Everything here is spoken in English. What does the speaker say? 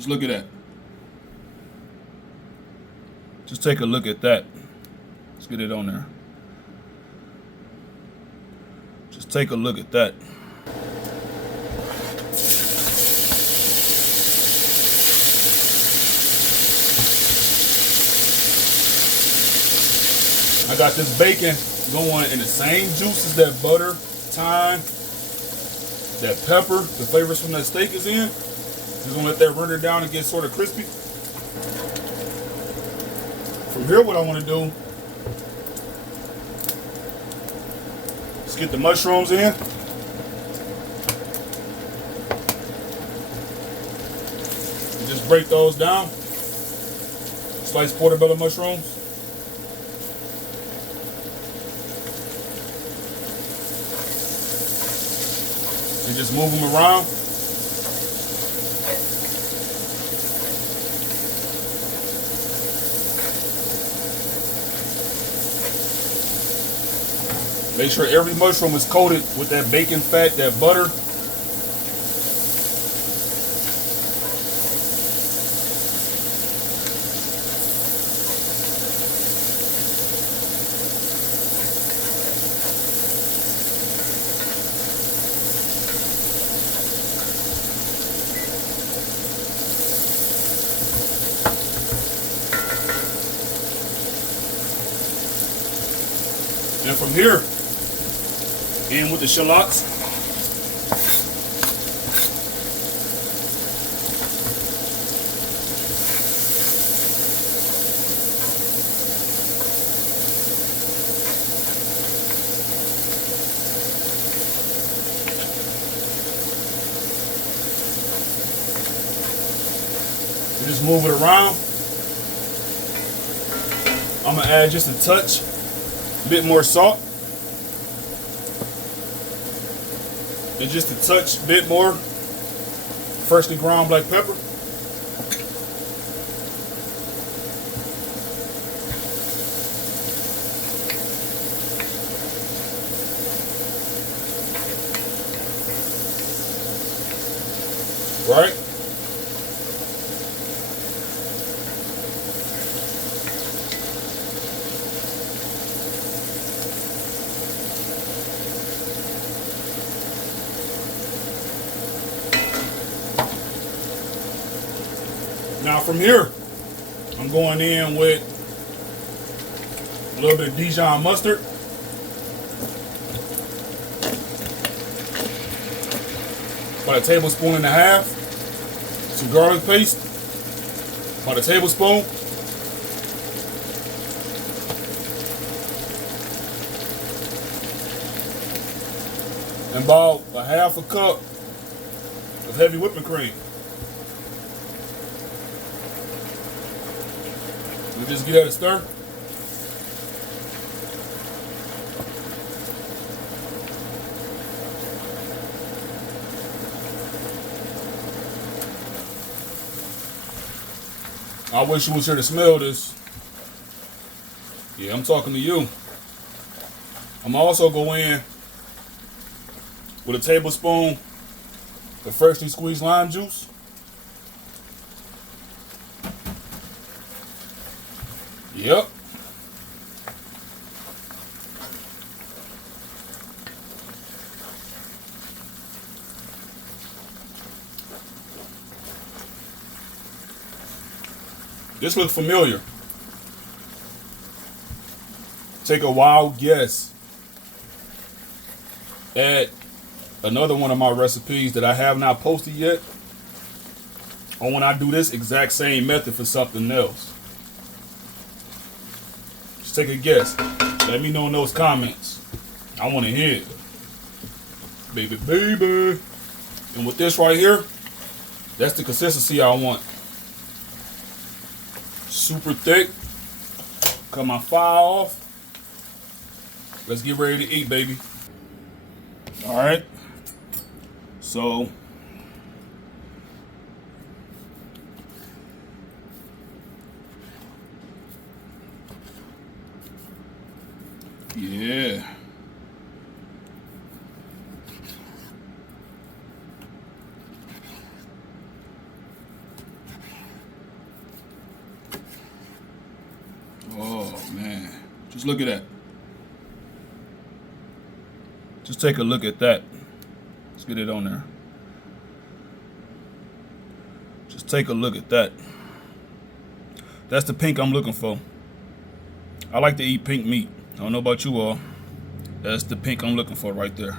Just look at that. Just take a look at that. Let's get it on there. Just take a look at that. I got this bacon going in the same juices that butter, thyme, that pepper, the flavors from that steak is in. Just gonna let that render down and get sort of crispy. From here, what I want to do is get the mushrooms in. And just break those down. Sliced portobello mushrooms. And just move them around. Make sure every mushroom is coated with that bacon fat, that butter. And from here, in with the shallots. You just move it around. I'm gonna add just a touch, a bit more salt. And just a touch bit more freshly ground black pepper. Right? Now from here, I'm going in with a little bit of Dijon mustard. About a tablespoon and a half. Some garlic paste. About a tablespoon. And about a half a cup of heavy whipping cream. We just give that a stir. I wish you was here to smell this. Yeah, I'm talking to you. I'm also going in with a tablespoon of freshly squeezed lime juice. Yep. This looks familiar. Take a wild guess at another one of my recipes that I have not posted yet, or when I do this exact same method for something else. Just take a guess. Let me know in those comments. I want to hear it. Baby, baby. And with this right here, that's the consistency I want. Super thick. Cut my fire off. Let's get ready to eat, baby. All right. So, yeah. Just look at that. Just take a look at that. Let's get it on there. Just take a look at that. That's the pink I'm looking for. I like to eat pink meat. I don't know about you all. That's the pink I'm looking for right there.